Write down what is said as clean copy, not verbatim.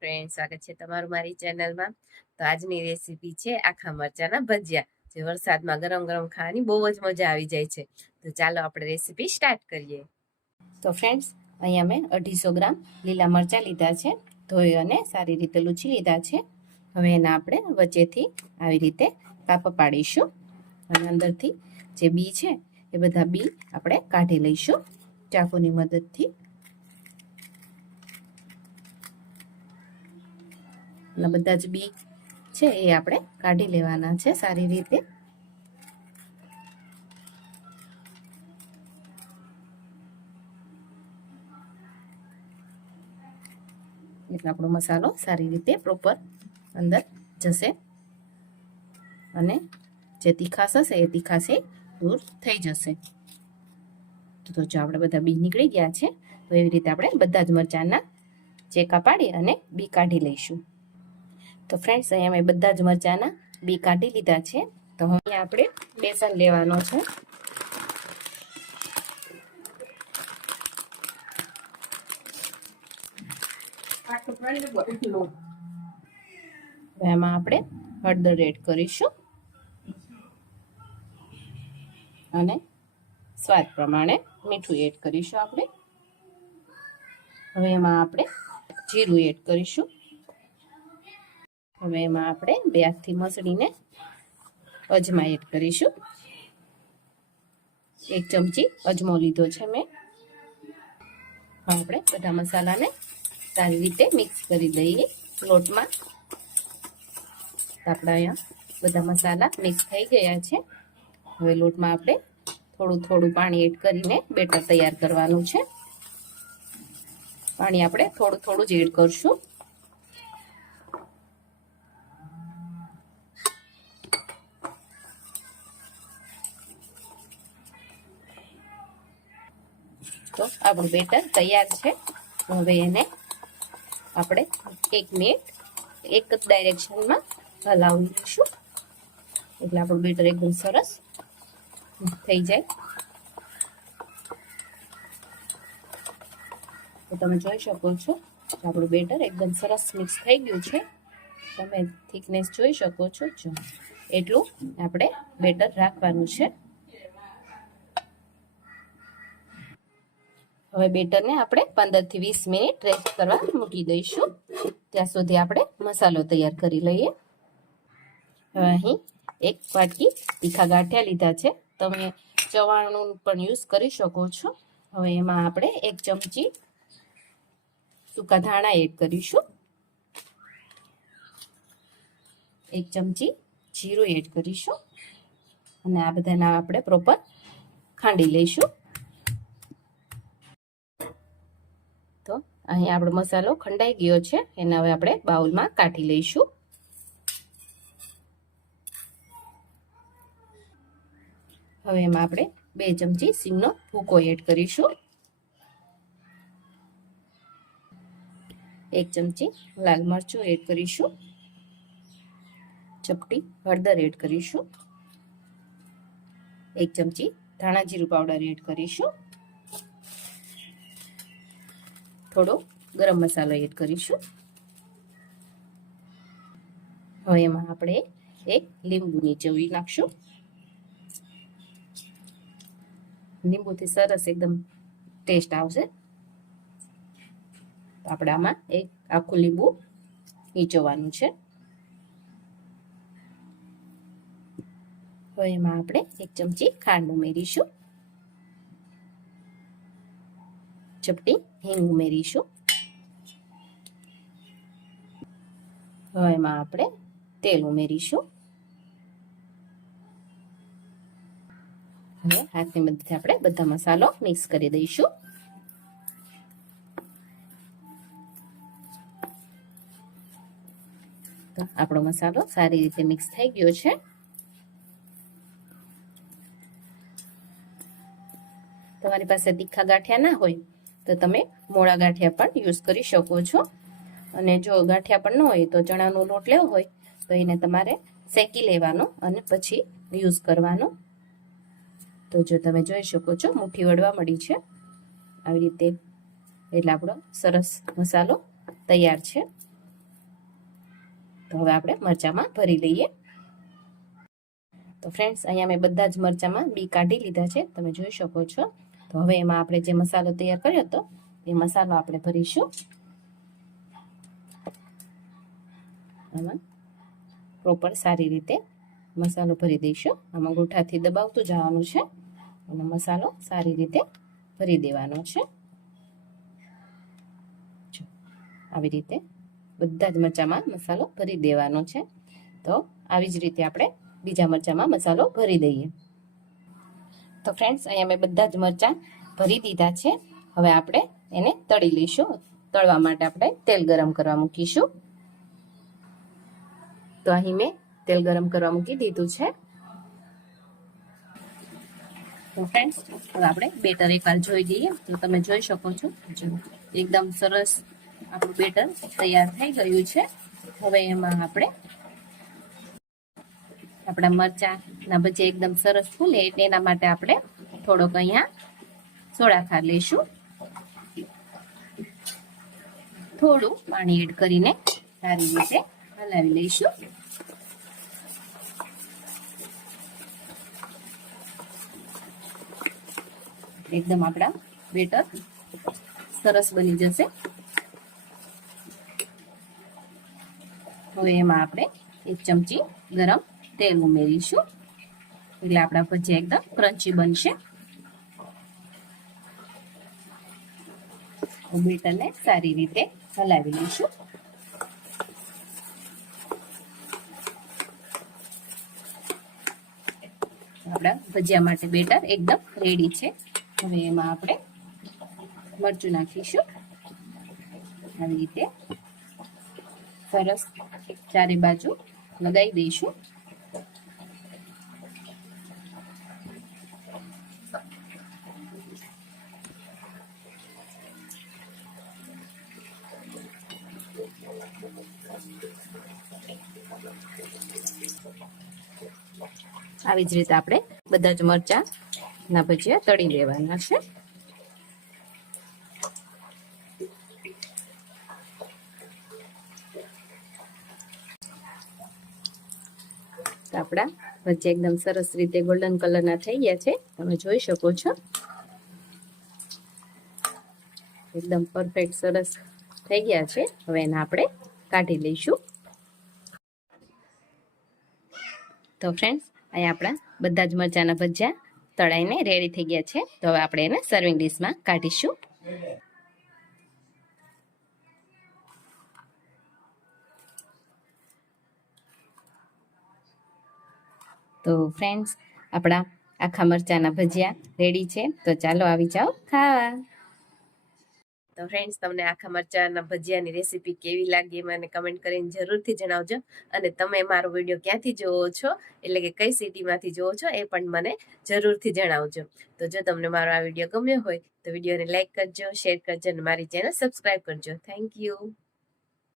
Friend, સ્વાગત છે તમારું મારી ચેનલમાં. તો આજની રેસીપી છે આખા મરચાના ભજીયા, જે વરસાદમાં ગરમ ગરમ ખાવાની બહુ જ મજા આવી જાય છે. તો ચાલો આપણે રેસીપી સ્ટાર્ટ કરીએ. તો ફ્રેન્ડ્સ, અહીંયા મેં 250 ગ્રામ લીલા મરચાં લીધા છે. ધોઈ અને સારી રીતે લૂછી લીધા છે. હવે એના આપણે વચ્ચેથી આવી રીતે કાપા પાડીશું અને અંદરથી જે બી છે એ બધા બી આપણે કાઢી લઈશું ચાકુની મદદથી. અને બધા જ બી છે એ આપણે કાઢી લેવાના છે સારી રીતે. એટલે આપણો મસાલો સારી રીતે પ્રોપર અંદર જશે અને જે તીખાશ હશે એ તીખાશ દૂર થઈ જશે. તો જો આપણે બધા બી નીકળી ગયા છે, તો એવી રીતે આપણે બધા જ મરચાંના ચેકા પાડી અને બી કાઢી લઈશું. તો ફ્રેન્ડ્સ, અહીંયા મેં બધા જ મરચાંના બી કાઢી લીધા છે. તો હવે આપણે બેસન લેવાનો છે. એમાં આપણે હળદર એડ કરીશું અને સ્વાદ પ્રમાણે મીઠું એડ કરીશું આપણે. હવે એમાં આપણે જીરું એડ કરીશું. હવે એમાં આપણે 2 હાથથી મસળીને અજમા એડ કરીશું. 1 ચમચી અજમો લીધો છે મેં. આપણે બધા મસાલાને સારી રીતે મિક્સ કરી દઈએ લોટમાં. આપણા અહીંયા બધા મસાલા મિક્સ થઈ ગયા છે. હવે લોટમાં આપણે થોડું થોડું પાણી એડ કરીને બેટર તૈયાર કરવાનું છે. પાણી આપણે થોડું થોડું જ એડ કરશું. તો આપણું બેટર તૈયાર છે. હવે એને આપણે 1 મિનિટ એક જ ડાયરેક્શનમાં હલાવી લઈશું, એટલે આપણું બેટર એકદમ સરસ થઈ જાય. તો તમે જોઈ શકો છો આપણું બેટર એકદમ સરસ મિક્સ થઈ ગયું છે. તમે થિકનેસ જોઈ શકો છો. જો એટલું આપણે બેટર રાખવાનું છે. હવે બેટરને આપણે 15 થી 20 મિનિટ રેસ્ટ કરવા મૂકી દઈશું. ત્યાં સુધી આપણે મસાલો તૈયાર કરી લઈએ. હવે અહીં 1 વાટકી તીખા ગાંઠિયા લીધા છે. તમે ચવાણું પણ યુઝ કરી શકો છો. હવે એમાં આપણે 1 ચમચી સૂકા ધાણા એડ કરીશું. 1 ચમચી જીરું એડ કરીશું અને આ બધાને આપણે પ્રોપર ખાંડી લઈશું. તો અહીં આપણો મસાલો ખંડાઈ ગયો છે. એને હવે આપણે બાઉલમાં કાઢી લઈશું. હવે એમાં આપણે 2 ચમચી સિંગનો ભૂકો એડ કરીશું. 1 ચમચી લાલ મરચું એડ કરીશું. ચપટી હળદર એડ કરીશું. 1 ચમચી ધાણા જીરું પાવડર એડ કરીશું. થોડો ગરમ મસાલો એડ કરીશું. હવે એમાં આપણે 1 લીંબુ નીચોવી નાખશું. લીંબુથી સરસ એકદમ ટેસ્ટ આવશે. આપણે આમાં 1 આખું લીંબુ નીચોવાનું છે. હવે એમાં આપણે 1 ચમચી ખાંડ ઉમેરીશું. ચપટી હિંગ ઉમેરીશું. હવે એમાં આપણે તેલ ઉમેરીશું. હવે હાથની મદદથી આપણે બધા મસાલો મિક્સ કરી દઈશું. તો આપણો મસાલો સારી રીતે મિક્સ થઈ ગયો છે. તમારી પાસે તીખા ગાંઠિયા ના હોય તો તમે મોળા ગાંઠિયા પણ યુઝ કરી શકો છો. અને જો ગાંઠિયા પણ ન હોય તો ચણાનો લોટ લેવો હોય તો એને તમારે શેકી લેવાનો અને પછી યુઝ કરવાનો. તો જો તમે જોઈ શકો છો મુઠ્ઠી વળવા મળી છે આવી રીતે. એટલે આપણો સરસ મસાલો તૈયાર છે. તો હવે આપણે મરચાંમાં ભરી લઈએ. તો ફ્રેન્ડ્સ, અહીંયા મેં બધા જ મરચાંમાં બી કાઢી લીધા છે, તમે જોઈ શકો છો. તો હવે એમાં આપણે જે મસાલો તૈયાર કર્યો હતો એ મસાલો આપણે ભરીશું. આમાં પ્રોપર સારી રીતે મસાલો ભરી દઈશું. આમાં ગૂંઠાથી દબાવતું જવાનું છે અને મસાલો સારી રીતે ભરી દેવાનો છે. આવી રીતે બધા જ મરચાંમાં મસાલો ભરી દેવાનો છે. તો આવી જ રીતે આપણે બીજા મરચાંમાં મસાલો ભરી દઈએ. તો ફ્રેન્ડ્સ, અહીંયા મેં બધા જ મરચાં ભરી દીધા છે. હવે આપણે એને તળી લઈશું. તળવા માટે આપણે તેલ ગરમ કરવા મૂકીશું. તો અહીં મેં તેલ ગરમ કરવા મૂકી દીધું છે. તો ફ્રેન્ડ્સ, હવે આપણે બેટર એકવાર જોઈ લઈએ. તો તમે જોઈ શકો છો એકદમ સરસ આપણું બેટર તૈયાર થઈ ગયું છે. હવે એમાં આપણે આપણા મરચાંના ભજીયા એકદમ સરસ ફૂલે એટલે એના માટે આપણે થોડોક અહીંયા સોડા ખાર લઈશું. થોડું પાણી એડ કરીને સારી રીતે હલાવી લઈશું. એકદમ આપણા બેટર સરસ બની જશે. હવે એમાં આપણે 1 ચમચી ગરમ તેલ ઉમેરીશું એટલે આપણા ભજીયા એકદમ ક્રન્ચી બનશે. બેટરને સારી રીતે હલાવી લઈશું. આપણા ભજીયા માટે બેટર એકદમ રેડી છે. હવે એમાં આપણે મરચું નાખીશું. આવી રીતે સરસ ચારે બાજુ લગાવી દઈશું. આવી જ રીતે આપણે બધા જ મરચાંના ભજીયા તળી લેવાના છે. આપણા ભજીયા એકદમ સરસ રીતે ગોલ્ડન કલરના થઈ ગયા છે, તમે જોઈ શકો છો. એકદમ પરફેક્ટ સરસ થઈ ગયા છે. હવે એને આપણે કાઢી લઈશું. તો ફ્રેન્ડ્સ, અહીંયા આપણા બધા જ મરચાંના ભજીયા તળાઈને રેડી થઈ ગયા છે. તો હવે આપણે એને સર્વિંગ ડીશમાં કાઢીશું. તો ફ્રેન્ડ્સ, આપણા આખા મરચાંના ભજીયા રેડી છે. તો ચાલો આવી જાઓ ખાવા. તો ફ્રેન્ડ્સ, તમને આખા મરચાંના ભજીયાની રેસીપી કેવી લાગી મને કમેન્ટ કરીને જરૂરથી જણાવજો. અને તમે મારો વિડીયો ક્યાંથી જોવો છો, એટલે કે કઈ સિટીમાંથી જોવો છો એ પણ મને જરૂરથી જણાવજો. તો જો તમને મારો આ વિડીયો ગમ્યો હોય તો વિડીયોને લાઈક કરજો, શેર કરજો અને મારી ચેનલ સબસ્ક્રાઈબ કરજો. Thank you.